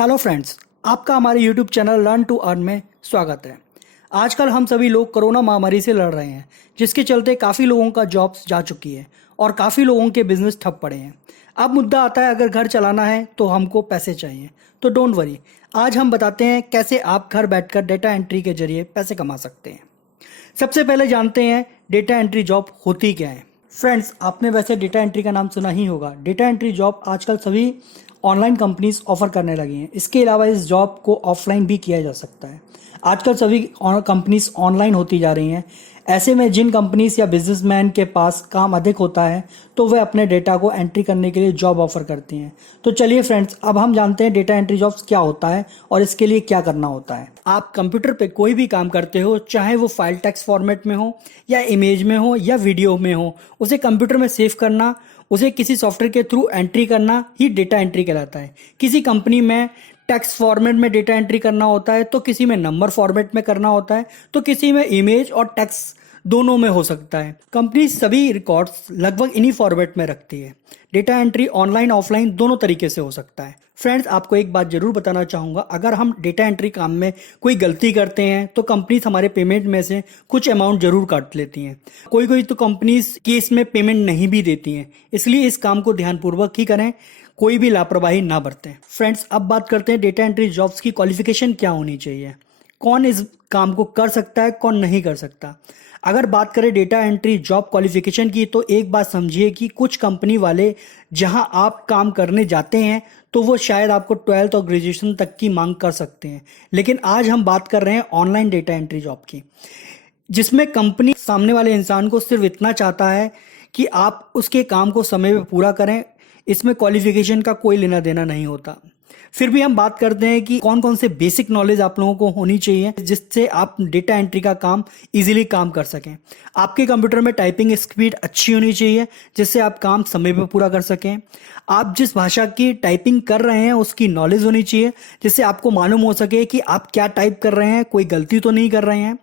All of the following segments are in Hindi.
हेलो फ्रेंड्स, आपका हमारे YouTube channel learn to earn में स्वागत है। आजकल हम सभी लोग कोरोना महामारी से लड़ रहे हैं, जिसके चलते काफ़ी लोगों का जॉब्स जा चुकी है और काफ़ी लोगों के बिजनेस ठप पड़े हैं। अब मुद्दा आता है, अगर घर चलाना है तो हमको पैसे चाहिए। तो डोंट वरी, आज हम बताते हैं कैसे आप घर बैठकर डेटा एंट्री के जरिए पैसे कमा सकते हैं। सबसे पहले जानते हैं डेटा एंट्री जॉब होती क्या है। फ्रेंड्स, आपने वैसे डेटा एंट्री का नाम सुना ही होगा। डेटा एंट्री जॉब आजकल सभी ऑनलाइन कंपनीज ऑफर करने लगी हैं। इसके अलावा इस जॉब को ऑफलाइन भी किया जा सकता है। आजकल सभी कंपनीज ऑनलाइन होती जा रही हैं। ऐसे में जिन कंपनीज या बिजनेसमैन के पास काम अधिक होता है तो वे अपने डेटा को एंट्री करने के लिए जॉब ऑफर करती हैं। तो चलिए फ्रेंड्स, अब हम जानते हैं डेटा एंट्री जॉब्स क्या होता है और इसके लिए क्या करना होता है। आप कंप्यूटर पे कोई भी काम करते हो, चाहे वो फाइल टेक्स्ट फॉर्मेट में हो या इमेज में हो या वीडियो में हो, उसे कंप्यूटर में सेव करना, उसे किसी सॉफ्टवेयर के थ्रू एंट्री करना ही डेटा एंट्री कहलाता है। किसी कंपनी में टेक्स्ट फॉर्मेट में डेटा एंट्री करना होता है, तो किसी में नंबर फॉर्मेट में करना होता है, तो किसी में इमेज और टेक्स्ट दोनों में हो सकता है। कंपनी सभी रिकॉर्ड्स लगभग इन्हीं फॉर्मेट में रखती है। डेटा एंट्री ऑनलाइन ऑफलाइन दोनों तरीके से हो सकता है। फ्रेंड्स, आपको एक बात जरूर बताना चाहूँगा, अगर हम डेटा एंट्री काम में कोई गलती करते हैं तो कंपनीज हमारे पेमेंट में से कुछ अमाउंट जरूर काट लेती हैं। कोई कोई तो कंपनीज केस में पेमेंट नहीं भी देती हैं। इसलिए इस काम को ध्यानपूर्वक ही करें, कोई भी लापरवाही ना बरतें। फ्रेंड्स, अब बात करते हैं डेटा एंट्री जॉब्स की क्वालिफिकेशन क्या होनी चाहिए, कौन इस काम को कर सकता है, कौन नहीं कर सकता। अगर बात करें डेटा एंट्री जॉब क्वालिफिकेशन की, तो एक बात समझिए कि कुछ कंपनी वाले जहां आप काम करने जाते हैं तो वो शायद आपको 12th और ग्रेजुएशन तक की मांग कर सकते हैं। लेकिन आज हम बात कर रहे हैं ऑनलाइन डेटा एंट्री जॉब की, जिसमें कंपनी सामने वाले इंसान को सिर्फ इतना चाहता है कि आप उसके काम को समय पे पूरा करें। इसमें क्वालिफिकेशन का कोई लेना देना नहीं होता। फिर भी हम बात करते हैं कि कौन कौन से बेसिक नॉलेज आप लोगों को होनी चाहिए जिससे आप डेटा एंट्री का काम इजीली काम कर सकें। आपके कंप्यूटर में टाइपिंग स्पीड अच्छी होनी चाहिए जिससे आप काम समय पर पूरा कर सकें। आप जिस भाषा की टाइपिंग कर रहे हैं उसकी नॉलेज होनी चाहिए जिससे आपको मालूम हो सके कि आप क्या टाइप कर रहे हैं, कोई गलती तो नहीं कर रहे हैं।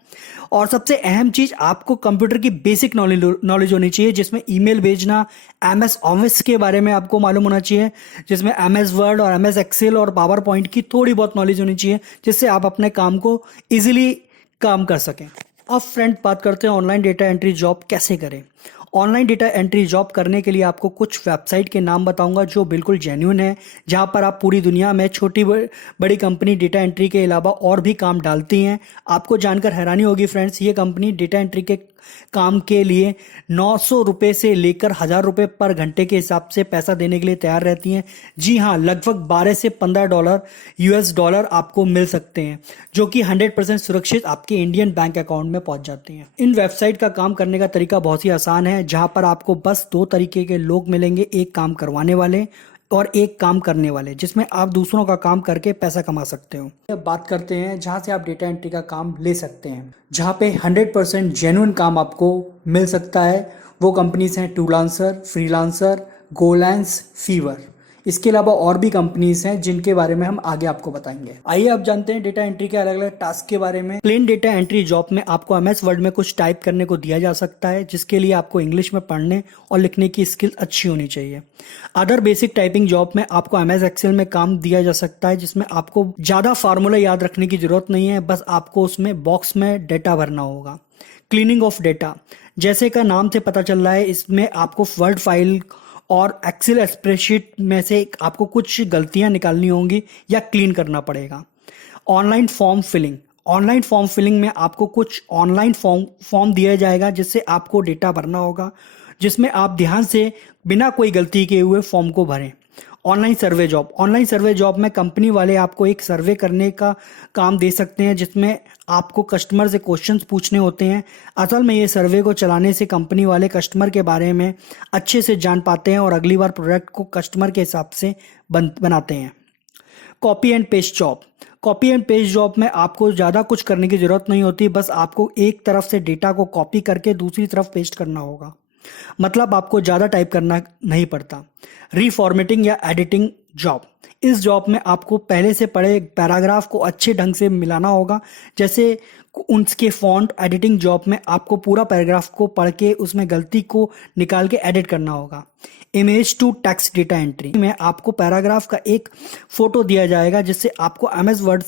और सबसे अहम चीज, आपको कंप्यूटर की बेसिक नॉलेज होनी चाहिए, जिसमें ईमेल भेजना, एमएस ऑफिस के बारे में आपको मालूम होना चाहिए, जिसमें एमएस वर्ड और एमएस एक्सेल और पावर पॉइंट की थोड़ी बहुत नॉलेज होनी चाहिए जिससे आप अपने काम को इजीली काम कर सकें। अब फ्रेंड, बात करते हैं ऑनलाइन डेटा एंट्री जॉब कैसे करें। ऑनलाइन डेटा एंट्री जॉब करने के लिए आपको कुछ वेबसाइट के नाम बताऊंगा जो बिल्कुल जेन्युइन है, जहां पर आप पूरी दुनिया में छोटी बड़ी कंपनी डेटा एंट्री के अलावा और भी काम डालती हैं। आपको जानकर हैरानी होगी फ्रेंड्स, ये कंपनी डेटा एंट्री के काम के लिए 900 रुपये से लेकर 1000 रुपये पर घंटे के हिसाब से पैसा देने के लिए तैयार रहती हैं। जी हाँ, लगभग 12 से 15 डॉलर यूएस डॉलर आपको मिल सकते हैं, जो कि 100% सुरक्षित आपके इंडियन बैंक अकाउंट में पहुंच जाती हैं। इन वेबसाइट का काम करने का तरीका बहुत ही आसान है, जहां पर आपको बस 2 तरीके के लोग मिलेंगे, एक काम करवाने वाले और एक काम करने वाले, जिसमें आप दूसरों का काम करके पैसा कमा सकते हो। अब बात करते हैं जहां से आप डेटा एंट्री का काम ले सकते हैं, जहां पे 100% जेन्युइन काम आपको मिल सकता है। वो कंपनीज हैं टूलांसर, फ्रीलांसर, गोलैंस, फीवर। इसके अलावा और भी कंपनीज हैं जिनके बारे में हम आगे आपको बताएंगे। आइए अब जानते हैं डेटा एंट्री के अलग अलग टास्क के बारे में। प्लेन डेटा एंट्री जॉब में आपको एमएस वर्ड में कुछ टाइप करने को दिया जा सकता है, जिसके लिए आपको इंग्लिश में पढ़ने और लिखने की स्किल अच्छी होनी चाहिए। अदर बेसिक टाइपिंग जॉब में आपको एमएस एक्सेल में काम दिया जा सकता है, जिसमें आपको ज्यादा फार्मूला याद रखने की जरूरत नहीं है, बस आपको उसमें बॉक्स में डेटा भरना होगा। क्लीनिंग ऑफ डेटा, जैसे का नाम से पता चल रहा है, इसमें आपको वर्ड फाइल और एक्सेल स्प्रेडशीट में से आपको कुछ गलतियां निकालनी होंगी या क्लीन करना पड़ेगा। Online form filling, online form filling में आपको कुछ ऑनलाइन फॉर्म दिया जाएगा जिससे आपको डेटा भरना होगा, जिसमें आप ध्यान से बिना कोई गलती किए हुए फॉर्म को भरें। Online survey job, online survey job में कंपनी वाले आपको एक सर्वे करने का काम दे सकते हैं, जिसमें आपको कस्टमर से क्वेश्चंस पूछने होते हैं। असल में ये सर्वे को चलाने से कंपनी वाले कस्टमर के बारे में अच्छे से जान पाते हैं और अगली बार प्रोडक्ट को कस्टमर के हिसाब से बनाते हैं। Copy and paste job, copy and paste job में आपको ज़्यादा कुछ करने की ज़रूरत नहीं होती, बस आपको एक तरफ से डेटा को कॉपी करके दूसरी तरफ पेस्ट करना होगा। मतलब आपको ज़्यादा टाइप करना नहीं पड़ता। रीफॉर्मेटिंग या एडिटिंग जॉब, इस जॉब में आपको पहले से पढ़े पैराग्राफ को अच्छे ढंग से मिलाना होगा। जैसे उनके फॉन्ट एडिटिंग जॉब में आपको पूरा पैराग्राफ को पढ़ के उसमें गलती को निकाल के एडिट करना होगा। Image to text data entry में आपको पैराग्राफ का एक फोटो दिया जाएगा जिससे आपको एमएस वर्ड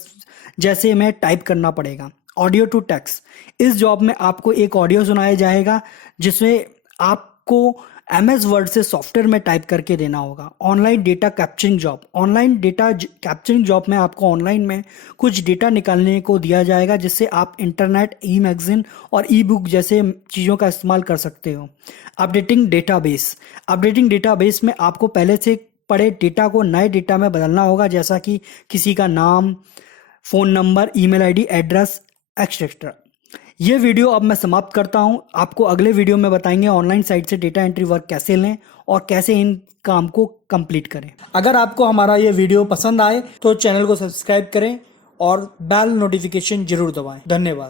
जैसे में टाइप करना पड़ेगा। ऑडियो टू टेक्स्ट, इस जॉब में आपको एक ऑडियो सुनाया जाएगा जिसमें आपको एमएस वर्ड से सॉफ्टवेयर में टाइप करके देना होगा। Online data capturing job, online data capturing job में आपको ऑनलाइन में कुछ डेटा निकालने को दिया जाएगा जिससे आप इंटरनेट, ई मैगजीन और ई बुक जैसे चीज़ों का इस्तेमाल कर सकते हो। अपडेटिंग डेटाबेस, अपडेटिंग डेटाबेस में आपको पहले से पड़े डेटा को नए डेटा में बदलना होगा, जैसा कि किसी का नाम, phone number, email ID, address etcetera. ये वीडियो अब मैं समाप्त करता हूं। आपको अगले वीडियो में बताएंगे ऑनलाइन साइट से डेटा एंट्री वर्क कैसे लें और कैसे इन काम को कंप्लीट करें। अगर आपको हमारा ये वीडियो पसंद आए तो चैनल को सब्सक्राइब करें और बेल नोटिफिकेशन जरूर दबाएं। धन्यवाद।